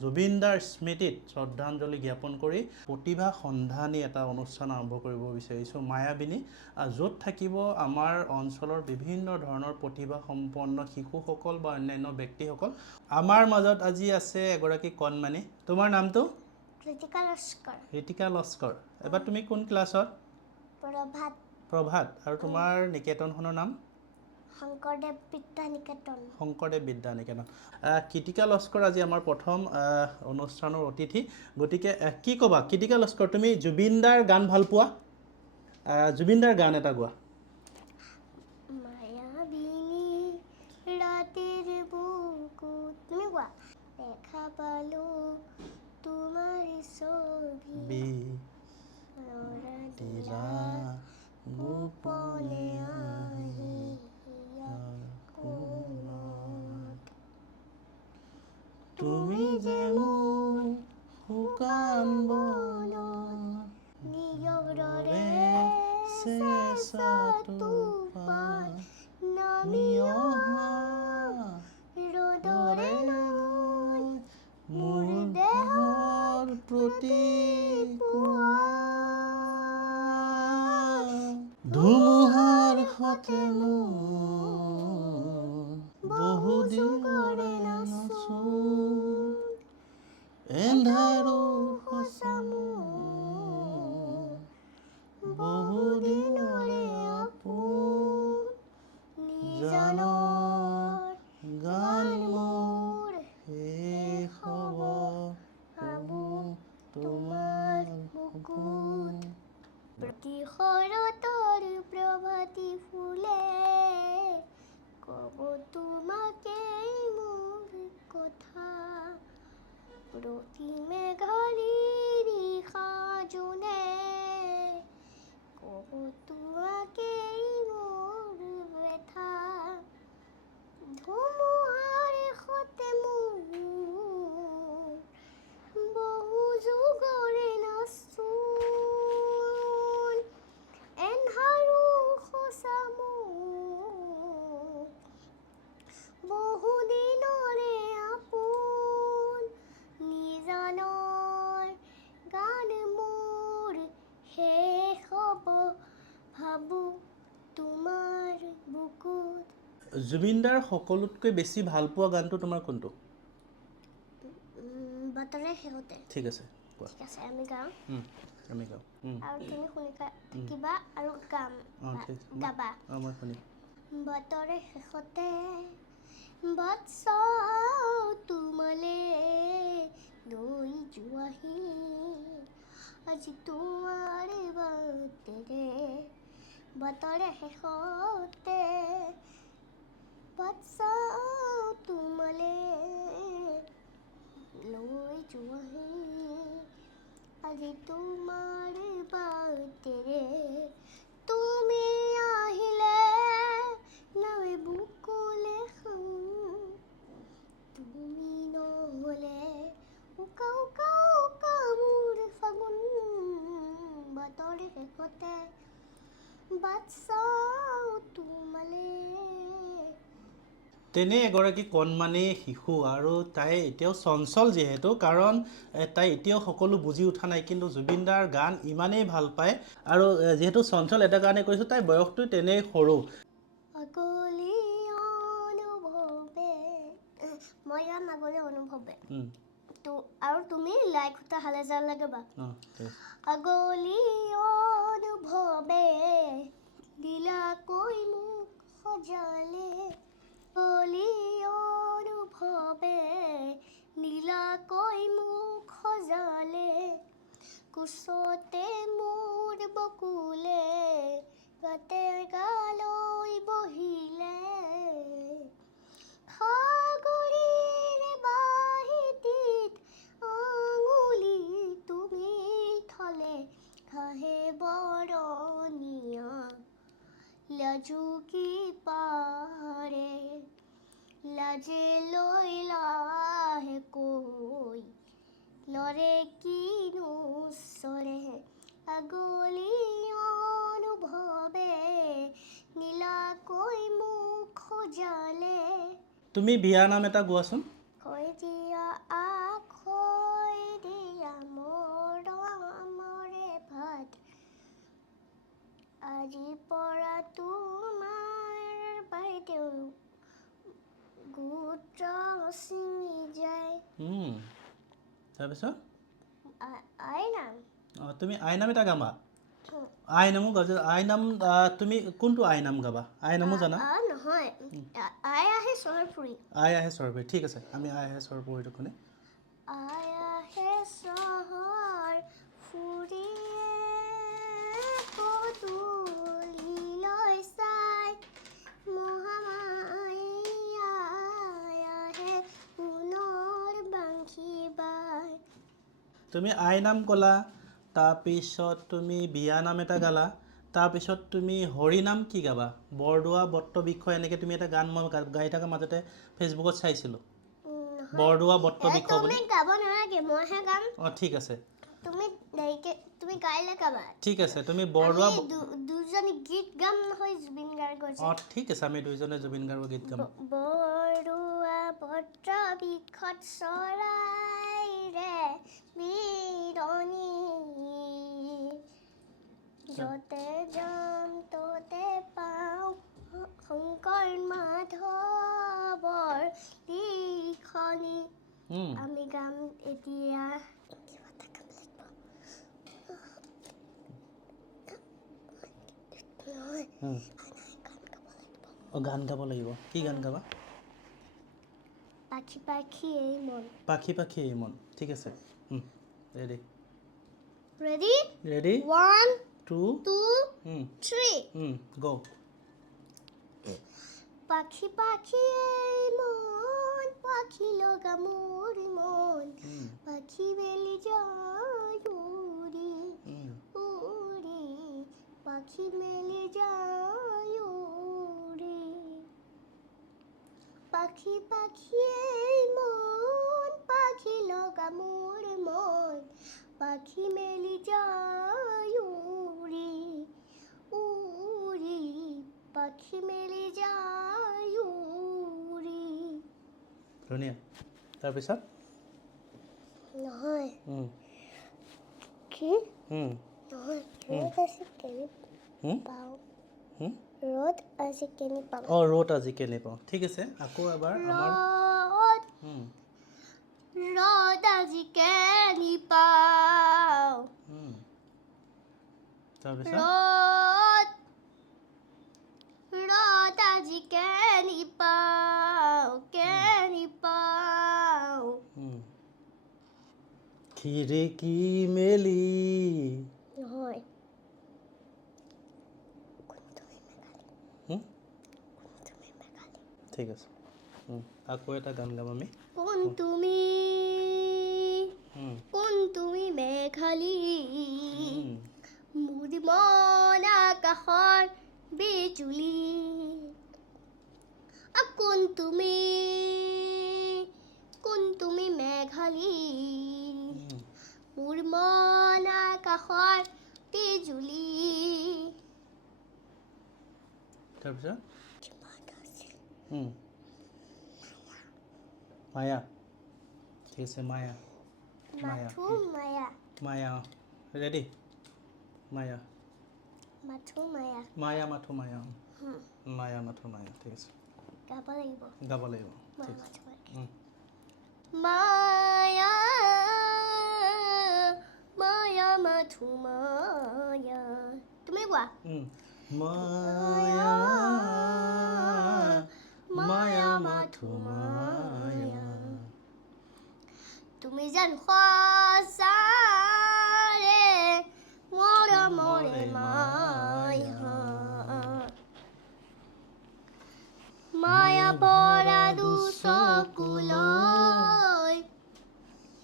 জুবিনদাৰ স্মৃতিত শ্ৰদ্ধাঞ্জলি জ্ঞাপন কৰি প্ৰতিভা সন্ধানী এটা অনুষ্ঠান আৰম্ভ কৰিব বিচাৰিছোঁ মায়াবিনী, য'ত থাকিব আমাৰ অঞ্চলৰ বিভিন্ন ধৰণৰ প্ৰতিভা সম্পন্ন শিশুসকল বা অন্যান্য ব্যক্তিসকল। আমাৰ মাজত আজি আছে এগৰাকী কণমানি। তোমাৰ নামটো? ঋতিকা লস্কৰ। ঋতিকা লস্কৰ। এবাৰ তুমি কোন ক্লাছত? প্ৰভাত। প্ৰভাত। আৰু তোমাৰ নিকেতনখনৰ নাম? শংকৰদেৱ বিদ্যা নিকেতন। শংকৰদেৱ বিদ্যা নিকেতন। কৃতিকা লস্কৰ আজি আমাৰ প্ৰথম অনুষ্ঠানৰ অতিথি। গতিকে কি ক'বা কৃতিকা লস্কৰ, তুমি জুবিনদাৰ গান ভাল পোৱা? জুবিনদাৰ গান এটা গোৱা। মায়াবিনী ৰাতিৰ বুকুত, তুমি কোৱা। দেখা পালো তোমাৰ ছবি দিলা গোপনে আহি কোনত, তুমি যে মোৰ শুকান বনত নিয়ৰৰে চেঁচা টোপাল নামি অহা ৰ'দৰে নৈ মোৰ দেহৰ প্ৰতি ধুমুহাৰ সতে মোৰ বহুদিনৰে নাচোন, এন্ধাৰো সঁচা মোৰ বহুদিনৰে আপোন, নিজানৰ গান মোৰ শেষ হ'ব ভাবো তোমাৰ বুকুত। প্ৰতি শৰতৰ প্ৰভাতী ফুলে ক'ব তোমাকেই মোৰ কথা, প্ৰতি মেঘাৰী নিশা জোনে ক'ব তোমাকেই মোৰ ব্যথা, ধুমুহাৰ সতে মোৰ বহু যুগৰে নাচোন, এন্ধাৰো সঁচা মোৰ বহুদিনৰে আপোন, নিজানৰ গান মোৰ শেষ হ'ব ভাবো তোমাৰ বুকুত। জুবিনদাৰ সকলোতকৈ বেছি ভাল পোৱা গানটো তোমাৰ কোনটো? বাটৰে শেহতে। ঠিক আছে, কোৱা। ঠিক আছে, আমি গাওঁ। আমি গাওঁ। আৰু তুমি শুনি থাকিবা আৰু গাবা। মই শুনিম। বাটৰে শেষতে বাট চাওঁ তোমালে লৈ যোৱাহি, আজি তোমাৰ বাটেৰে বাটৰে শেষতে বাট চাওঁ তোমালে লৈ যোৱাহি, আজি তোমাৰ বাটেৰে তুমি আহিলে নাৱে বুকুলে খাওঁ, তুমি নহ'লে উকা উকা উকা মোৰ ফাগুন, বাটৰে শেষতে বাট চাওঁ তোমালে। তেনে এগৰাকী কণমানি শিশু, আৰু তাই এতিয়াও চঞ্চল যিহেতু, কাৰণ তাই এতিয়াও সকলো বুজি উঠা নাই, কিন্তু জুবিনদাৰ গান ইমানেই ভাল পায়। আৰু যিহেতু চঞ্চল এটা কাৰণে কৈছোঁ, তাইৰ বয়সটো তেনেই সৰু। আগলি অনুভৱে, মই গাম আগলি অনুভৱে, আৰু তুমি লাই খুটা হালে জাল লাগে বা। আগলি অনুভৱে দিলাকৈ মোক সজালে, আগলি অনুভৱে নীলাকৈ মোক সজালে, কোচতে মোৰ বকুলে গাতে গালৈ বহিলে, সাগৰীৰ বাহিতীত আঙুলি তুমি থলে, ঘাঁহে বৰণীয়া লাজুকী পাৰে, লাজে লৈ লাহেকৈ লৰে কিনো চৰে, আগলি অনুভৱে নীলাকৈ মোক সজালে। তুমি বিয়া নাম এটা গোৱাচোন। সেউজীয়া আখৰ ছিঙি যায় তাৰপিছত আই নাম তুমি আইনাম এটা গাবা আইনামো গাবা আইনাম তুমি কোনটো আইনাম গাবা আইনামো জানা নহয় আই আহে চহৰপুৰি আই আহে চৰপুৰি ঠিক আছে আমি আই আহে চৰপুৰিটো শুনি আই আহে চহৰ ফুৰিয়ে পদূলিলৈ চাই মহামায়া আহে সোণৰ বাংশী বাই তুমি আইনাম ক'লা তাৰপিছত তুমি বিয়া নাম এটা গালা তাৰপিছত তুমি হৰিনাম কি গাবা বৰদোৱা বট্ট বৃক্ষ এনেকৈ তুমি এটা গান মই গাই থকা মাজতে ফেচবুকত চাইছিলোঁ বৰদোৱা বট্ট বৃক্ষ বুলি তুমি গাব নালাগে মইহে গাম ঠিক আছে তুমি তুমি গাইলে গাবা ঠিক আছে তুমি বৰদোৱা দুজনী গীত গাম নহয় জুবিন গাৰ্গৰ ঠিক আছে আমি দুইজনে জুবিন গাৰ্গৰ গীত গাম বৰদোৱা বট্ট বৃক্ষত চৰাইৰে বিৰণী য'তে যাম ত'তে পাওঁ শংকৰ মাধৱৰ লিখনি আমি গাম এতিয়া গান গাব লাগিব কি গান গাবা পাখি পাখি এই মন পাখি পাখি এই মন ঠিক আছে ৰেডি ৰেডি ৰেডি 1 2 2 3 গো পাখি পাখি এই মন পাখি লগা মোর মন পাখি মেলি যায় উড়ি উড়ি পাখি মেলি যায় উড়ি পাখি পাখি এই মন পাখি লগা মোর মন পাখি মেলি যায় উড়ি উড়ি পাখি মেলি যায় উড়ি ধুনীয়া তাৰপিছত নহয় কি নহয় ৰ'দ আছে কেনি পাওঁ ৰ'দ আছে কেনি পাওঁ ৰ'দ আজি কেনে পাওঁ ঠিক আছে আকৌ এবাৰ আমাৰ ৰ'দ আজি কেনি পাওঁ তাৰপিছত ৰ'দ আজি কেনি পাওঁ খিৰিকী মেলি নহয় ঠিক আছে আকৌ এটা গান গাম আমি কোন তুমি মেঘালী মোৰ মন আকাশৰ বিজুলী কোন তুমি মেঘালী মোৰ মন আকাশৰ বিজুলী তাৰপিছত মায়া ঠিক আছে মায়া মাথো মায়া মায়া ৰেডি মায়া মাথো মায়া মায়া মাথো মায়া মায়া মাথো মায়া ঠিক আছে গাব লাগিব গাব লাগিব ঠিক আছে মায়া মায়া মাথো মায়া তুমি কোৱা মায়া মায়া মাথো মায়া তুমি যেন সঁচাৰে মৰমৰে মায়া মায়া পৰা দুচকুলৈ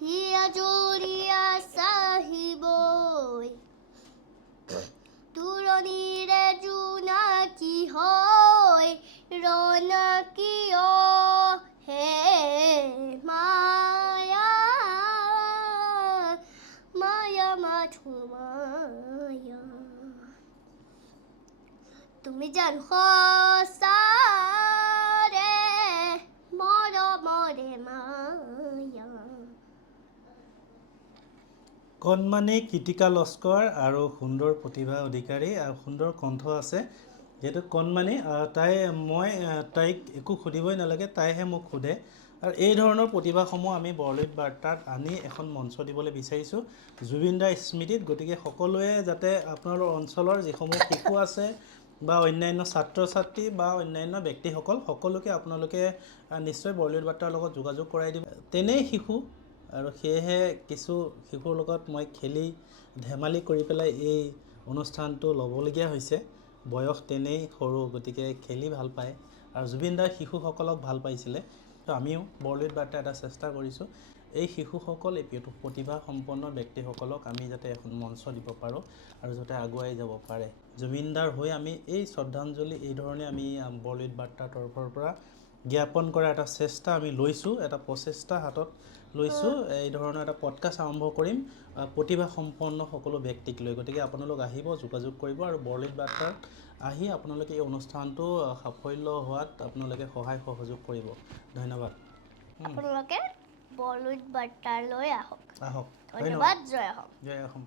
হিয়া জৰিয়া চাহিবই দূৰণিৰে জোনাকী হৈ ৰনকিয় হে মায়া মায়া মাথো মায়া তুমি যেন সঁচাৰে মৰমৰে মায়া কণমানি কৃতিকা লস্কৰ আৰু সুন্দৰ প্ৰতিভা অধিকাৰী আৰু সুন্দৰ কণ্ঠ আছে যিহেতু কণমানি তাই মই তাইক একো সুধিবই নালাগে তাইহে মোক সোধে আৰু এই ধৰণৰ প্ৰতিভাসমূহ আমি বৰলুইত বাৰ্তাত আনি এখন মঞ্চ দিবলৈ বিচাৰিছোঁ জুবিন দাৰ স্মৃতিত। গতিকে সকলোৱে যাতে আপোনালোকৰ অঞ্চলৰ যিসমূহ শিশু আছে বা অন্যান্য ছাত্ৰ ছাত্ৰী বা অন্যান্য ব্যক্তিসকল সকলোকে আপোনালোকে নিশ্চয় বৰলুইত বাৰ্তাৰ লগত যোগাযোগ কৰাই দিব। তেনেই শিশু আৰু সেয়েহে কিছু শিশুৰ লগত মই খেলি ধেমালি কৰি পেলাই এই অনুষ্ঠানটো ল'বলগীয়া হৈছে। বয়স তেনেই সৰু, গতিকে খেলি ভাল পায় আৰু জুবিন দাৰ শিশুসকলক ভাল পাইছিলে। তো আমিও বৰলুইত বাৰ্তা এটা চেষ্টা কৰিছোঁ এই শিশুসকল এই প্ৰতিভা সম্পন্ন ব্যক্তিসকলক আমি যাতে এখন মঞ্চ দিব পাৰোঁ আৰু যাতে আগুৱাই যাব পাৰে। জুবিনদাৰ হৈ আমি এই শ্ৰদ্ধাঞ্জলি এই ধৰণে আমি বৰলুইত বাৰ্তাৰ তৰফৰ পৰা জ্ঞাপন কৰা এটা চেষ্টা আমি লৈছোঁ, এটা প্ৰচেষ্টা হাতত লৈছোঁ। এই ধৰণৰ এটা পডকাষ্ট আৰম্ভ কৰিম প্ৰতিভা সম্পন্ন সকলো ব্যক্তিক লৈ। গতিকে আপোনালোক আহিব, যোগাযোগ কৰিব আৰু বৰলুইত বাৰ্তাত আহি আপোনালোকে এই অনুষ্ঠানটো সাফল্য হোৱাত আপোনালোকে সহায় সহযোগ কৰিব। ধন্যবাদ। আপোনালোকে বৰলুইত বাৰ্তালৈ আহক। আহক। ধন্যবাদ। জয় অসম। জয় অসম।